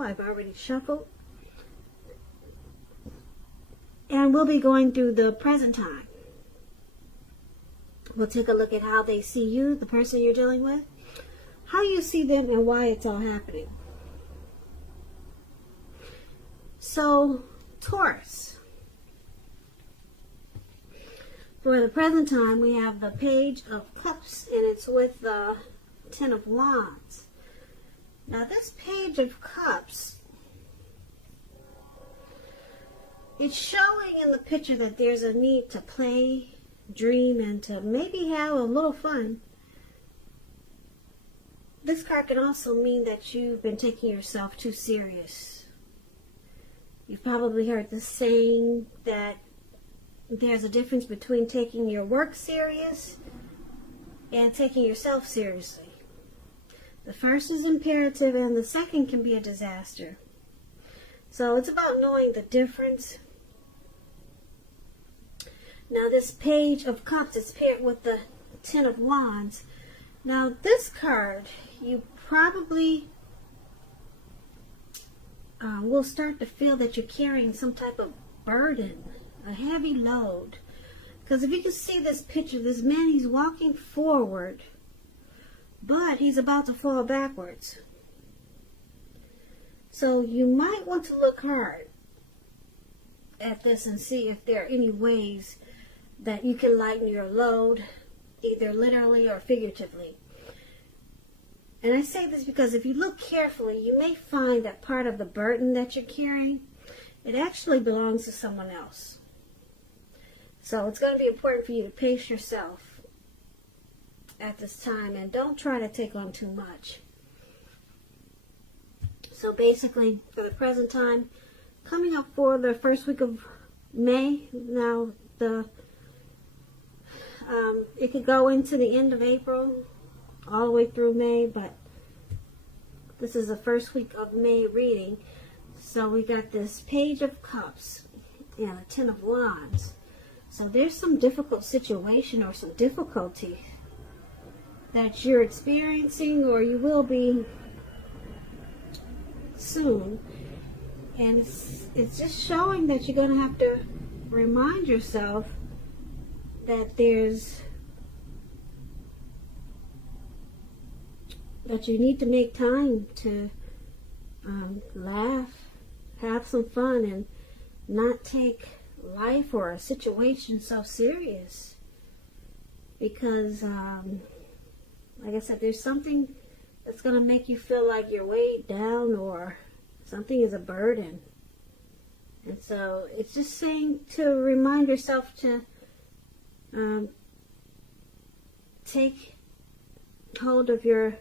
I've already shuffled. And we'll be going through the present time. We'll take a look at how they see you, the person you're dealing with, how you see them, and why it's all happening. So, Taurus. For the present time, we have the Page of Cups, and it's with the Ten of Wands. Now, this Page of Cups, it's showing in the picture that there's a need to play, dream, and to maybe have a little fun. This card can also mean that you've been taking yourself too serious. You've probably heard the saying that there's a difference between taking your work serious and taking yourself seriously. The first is imperative and the second can be a disaster. So it's about knowing the difference. Now this Page of Cups is paired with the Ten of Wands. Now this card, you probably will start to feel that you're carrying some type of burden, a heavy load. Because if you can see this picture, this man, he's walking forward, but he's about to fall backwards. So you might want to look hard at this and see if there are any ways that you can lighten your load, either literally or figuratively. And I say this because if you look carefully, you may find that part of the burden that you're carrying, it actually belongs to someone else. So it's going to be important for you to pace yourself at this time and don't try to take on too much. So basically, for the present time, coming up for the first week of May, now it could go into the end of April, all the way through May, but this is the first week of May reading. So we got this Page of Cups and a Ten of Wands. So there's some difficult situation or some difficulty that you're experiencing or you will be soon. And it's just showing that you're going to have to remind yourself that that you need to make time to laugh, have some fun, and not take life or a situation so serious. Because, like I said, there's something that's going to make you feel like you're weighed down or something is a burden. And so it's just saying to remind yourself to take hold of your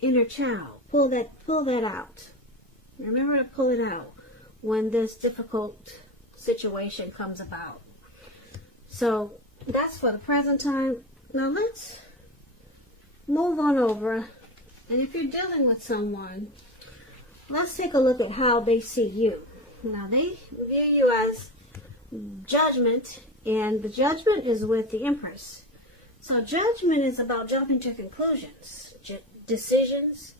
inner child. Pull that out. Remember to pull it out when this difficult situation comes about. So that's for the present time. Now let's move on over. And if you're dealing with someone, let's take a look at how they see you. Now they view you as judgment, and the judgment is with the Empress. So judgment is about jumping to conclusions, decisions,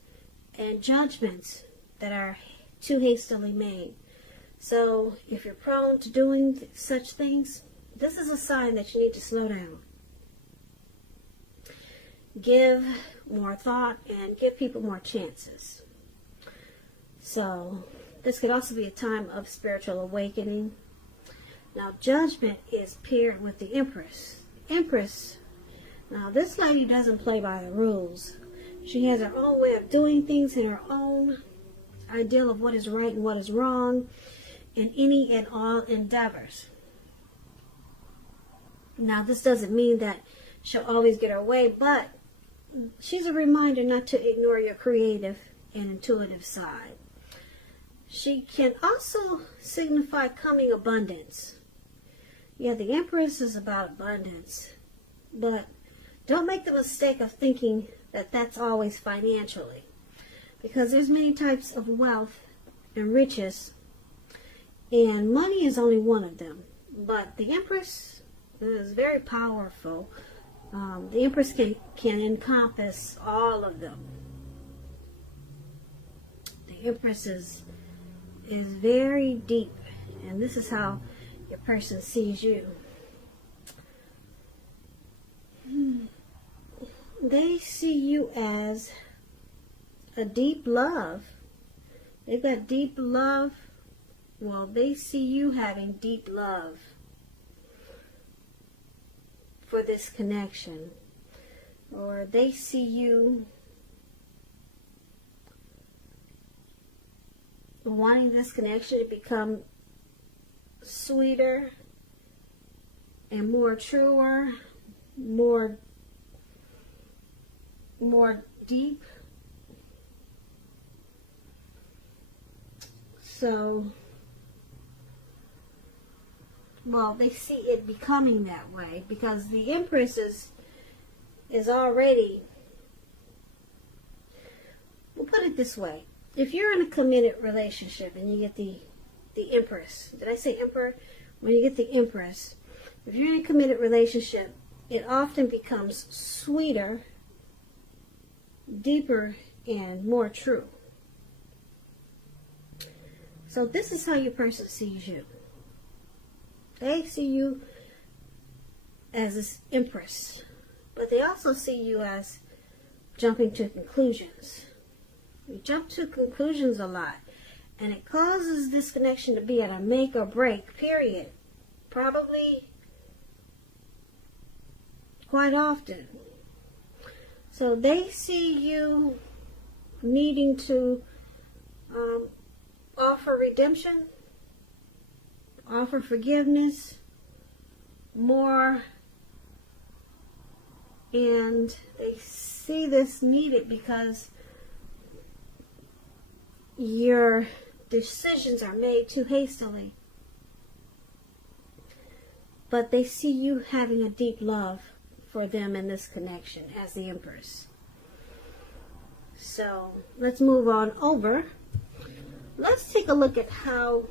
and judgments that are too hastily made. So if you're prone to doing such things, this is a sign that you need to slow down. Give more thought and give people more chances. So this could also be a time of spiritual awakening. Now judgment is paired with the Empress. Empress, now this lady doesn't play by the rules. She has her own way of doing things and her own ideal of what is right and what is wrong in any and all endeavors. Now this doesn't mean that she'll always get her way, but she's a reminder not to ignore your creative and intuitive side. She can also signify coming abundance. Yeah, the Empress is about abundance, but don't make the mistake of thinking that that's always financially, because there's many types of wealth and riches, and money is only one of them. But the Empress is very powerful. The Empress can encompass all of them. The Empress is very deep, and this is how your person sees you. They see you as a deep love. They've got deep love. Well, they see you having deep love for this connection. Or they see you wanting this connection to become sweeter and more truer, more deep. So, well, they see it becoming that way because the Empress is already, we'll put it this way. If you're in a committed relationship and you get the Empress, did I say Emperor? When you get the Empress, if you're in a committed relationship, it often becomes sweeter, deeper, and more true. So this is how your person sees you. They see you as this Empress, but they also see you as jumping to conclusions. You jump to conclusions a lot, and it causes this connection to be at a make or break period, probably quite often. So they see you needing to offer redemption, offer forgiveness, more, and they see this needed because your decisions are made too hastily. But they see you having a deep love for them in this connection as the Empress. So let's move on over. Let's take a look at how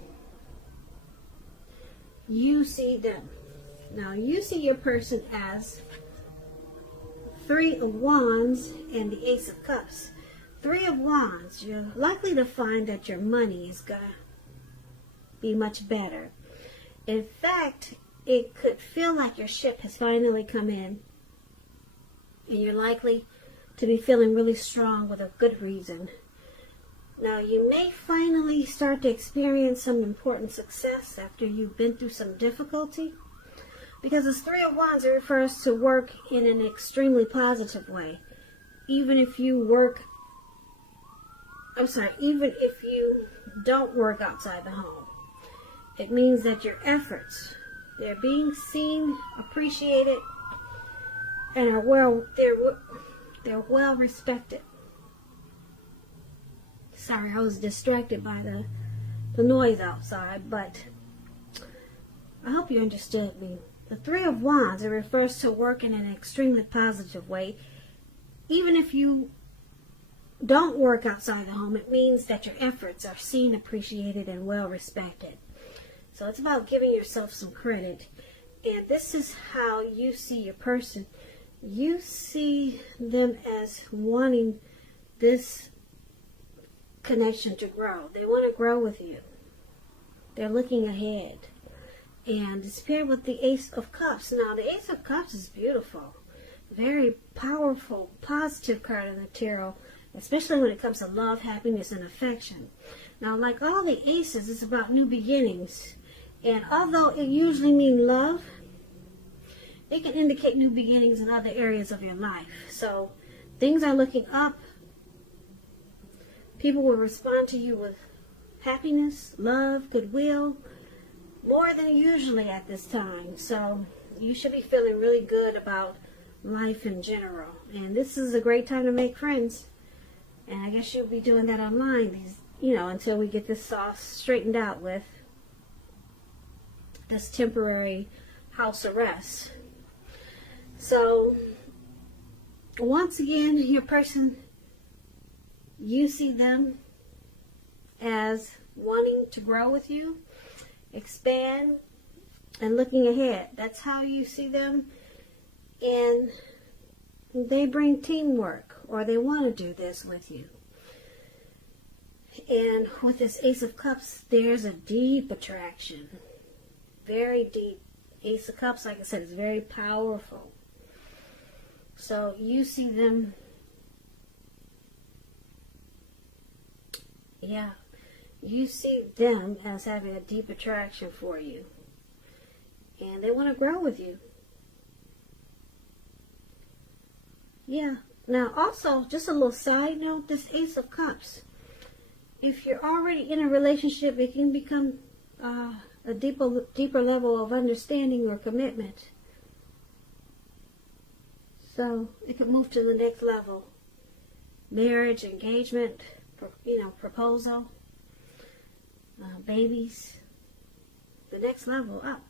you see them. Now you see your person as 3 of Wands and the Ace of Cups. 3 of Wands, you're likely to find that your money is going to be much better. In fact, it could feel like your ship has finally come in, and you're likely to be feeling really strong with a good reason. Now, you may finally start to experience some important success after you've been through some difficulty, because this 3 of Wands, it refers to work in an extremely positive way. Even if you don't work outside the home, it means that your efforts, they're being seen, appreciated, and they're well respected. Sorry, I was distracted by the noise outside, but I hope you understood me. The 3 of Wands, it refers to work in an extremely positive way. Even if you don't work outside the home, it means that your efforts are seen, appreciated, and well respected. So it's about giving yourself some credit. And this is how you see your person. You see them as wanting this connection to grow. They want to grow with you. They're looking ahead. And it's paired with the Ace of Cups. Now, the Ace of Cups is beautiful. Very powerful, positive card in the tarot, especially when it comes to love, happiness, and affection. Now, like all the aces, it's about new beginnings. And although it usually means love, it can indicate new beginnings in other areas of your life. So, things are looking up. People will respond to you with happiness, love, goodwill, more than usually at this time. So, you should be feeling really good about life in general. And this is a great time to make friends. And I guess you'll be doing that online, until we get this all straightened out with this temporary house arrest. So, once again, your person, you see them as wanting to grow with you, expand, and looking ahead. That's how you see them. And they bring teamwork, or they want to do this with you. And with this Ace of Cups, there's a deep attraction. Very deep. Ace of Cups, like I said, is very powerful. So you see them, yeah, you see them as having a deep attraction for you. And they want to grow with you. Yeah. Now also, just a little side note, this Ace of Cups, if you're already in a relationship, it can become a deeper level of understanding or commitment. So it could move to the next level. Marriage, engagement, proposal, babies, the next level up.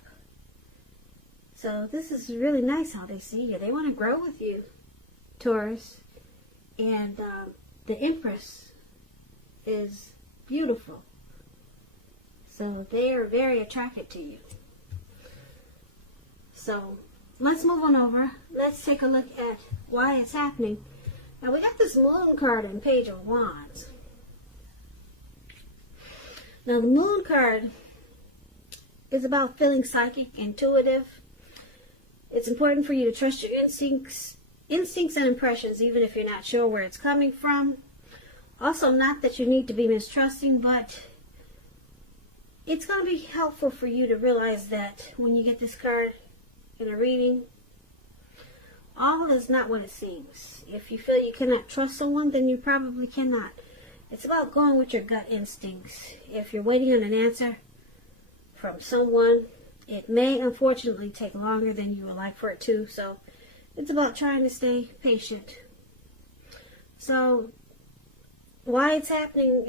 So this is really nice how they see you. They want to grow with you, Taurus. And the Empress is beautiful. So they are very attracted to you. So let's move on over. Let's take a look at why it's happening. Now we got this Moon card and Page of Wands. Now the Moon card is about feeling psychic, intuitive. It's important for you to trust your instincts and impressions, even if you're not sure where it's coming from. Also, not that you need to be mistrusting, but it's going to be helpful for you to realize that when you get this card in a reading, all is not what it seems. If you feel you cannot trust someone, then you probably cannot. It's about going with your gut instincts. If you're waiting on an answer from someone, it may unfortunately take longer than you would like for it to. So it's about trying to stay patient. So why it's happening,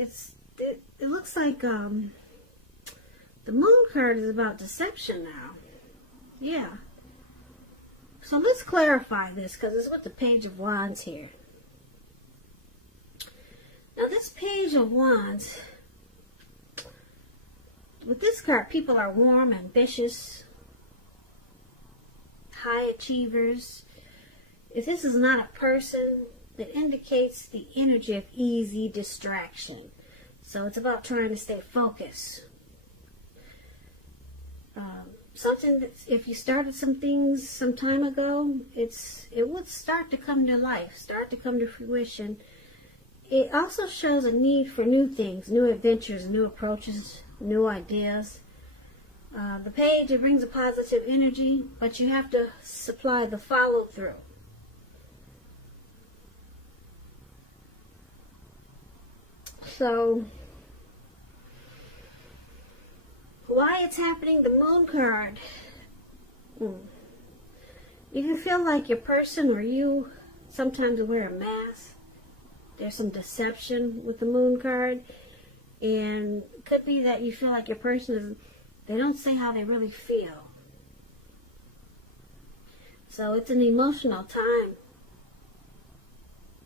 it looks like the Moon card is about deception now. Yeah. So let's clarify this, because it's with the Page of Wands here. Now this Page of Wands, with this card, people are warm, ambitious, high achievers. If this is not a person, it indicates the energy of easy distraction. So it's about trying to stay focused. Something that if you started some things some time ago, it would start to come to life, start to come to fruition. It also shows a need for new things, new adventures, new approaches, new ideas. The page, it brings a positive energy, but you have to supply the follow-through. So why it's happening, the Moon card. You can feel like your person or you sometimes wear a mask. There's some deception with the Moon card. And it could be that you feel like your person they don't say how they really feel. So it's an emotional time.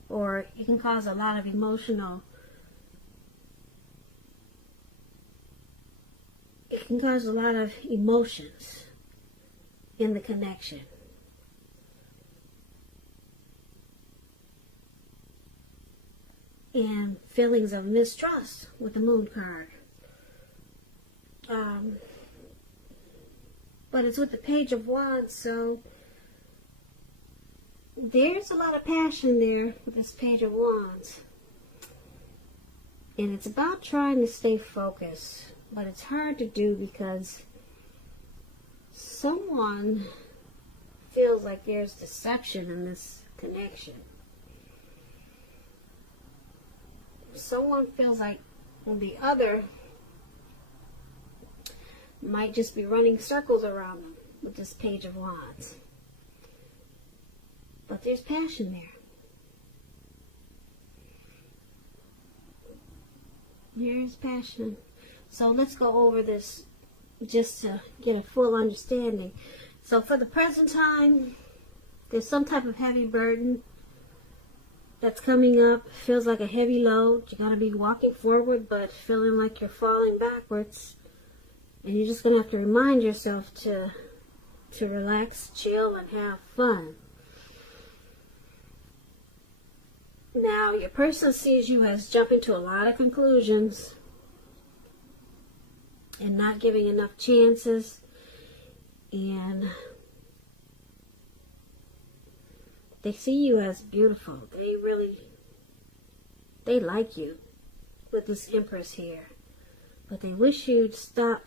Or it can cause a lot of emotional it can cause a lot of emotions in the connection. And feelings of mistrust with the Moon card. But it's with the Page of Wands, so there's a lot of passion there with this Page of Wands. And it's about trying to stay focused. But it's hard to do because someone feels like there's deception in this connection. Someone feels like the other might just be running circles around them with this Page of Wands. But there's passion there. There's passion. So let's go over this just to get a full understanding. So for the present time, there's some type of heavy burden that's coming up. Feels like a heavy load. You're going to be walking forward, but feeling like you're falling backwards. And you're just going to have to remind yourself to relax, chill, and have fun. Now, your person sees you as jumping to a lot of conclusions and not giving enough chances, and they see you as beautiful. They like you with this Empress here, but they wish you'd stop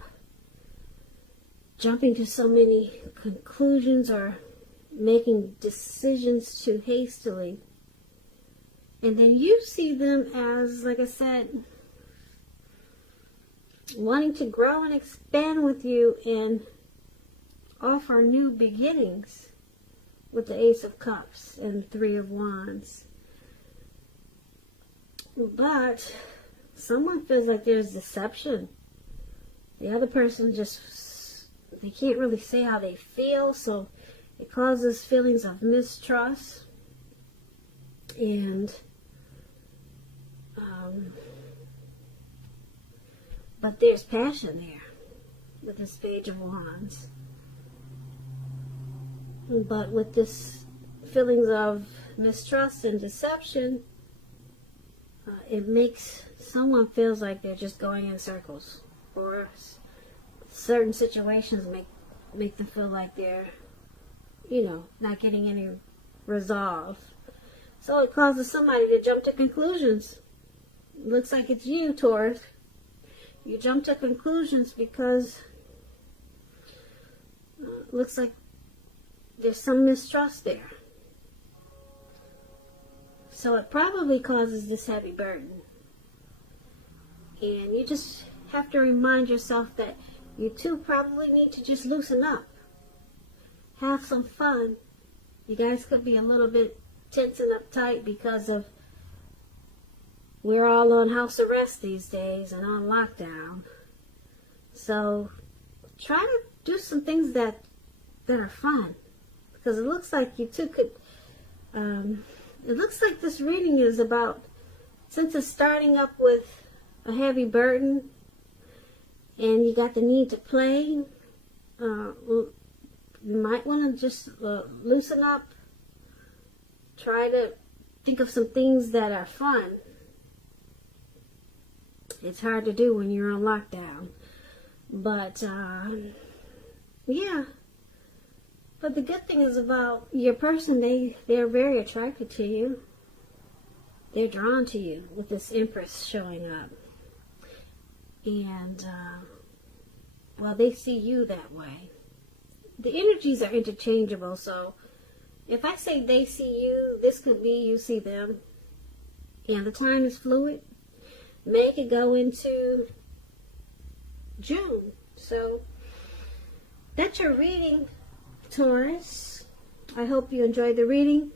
jumping to so many conclusions or making decisions too hastily. And then you see them as, like I said, wanting to grow and expand with you and offer new beginnings with the Ace of Cups and Three of Wands. But someone feels like there's deception. The other person they can't really say how they feel, so it causes feelings of mistrust. And but there's passion there with this Page of Wands. But with this feelings of mistrust and deception, it makes someone feels like they're just going in circles, or certain situations make them feel like they're, not getting any resolve. So it causes somebody to jump to conclusions. Looks like it's you, Taurus. You jump to conclusions because looks like there's some mistrust there. So it probably causes this heavy burden. And you just have to remind yourself that you two probably need to just loosen up. Have some fun. You guys could be a little bit tense and uptight because of we're all on house arrest these days and on lockdown. So try to do some things that are fun, because it looks like you two could it looks like this reading is about, since it's starting up with a heavy burden and you got the need to play, you might want to just loosen up. Try to think of some things that are fun. It's hard to do when you're on lockdown. But, yeah. But the good thing is about your person, they're very attracted to you. They're drawn to you with this Empress showing up. And, well, they see you that way. The energies are interchangeable, so if I say they see you, this could be you see them. And the time is fluid. May could go into June. So that's your reading, Taurus. I hope you enjoyed the reading.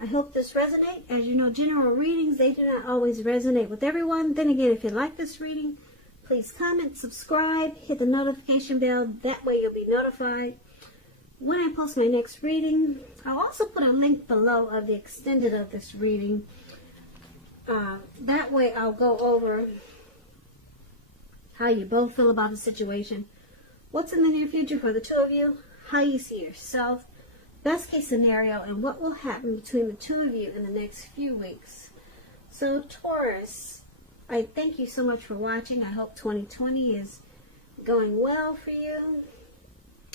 I hope this resonates. As you know, general readings, they do not always resonate with everyone. Then again, if you like this reading, please comment, subscribe, hit the notification bell. That way you'll be notified when I post my next reading. I'll also put a link below of the extended of this reading. That way I'll go over how you both feel about the situation, what's in the near future for the two of you, how you see yourself, best case scenario, and what will happen between the two of you in the next few weeks. So Taurus, I thank you so much for watching. I hope 2020 is going well for you.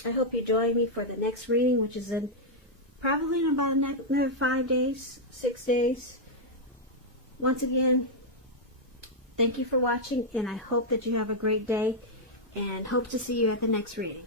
I hope you join me for the next reading, which is probably in about another 5 days, 6 days. Once again, thank you for watching, and I hope that you have a great day, and hope to see you at the next reading.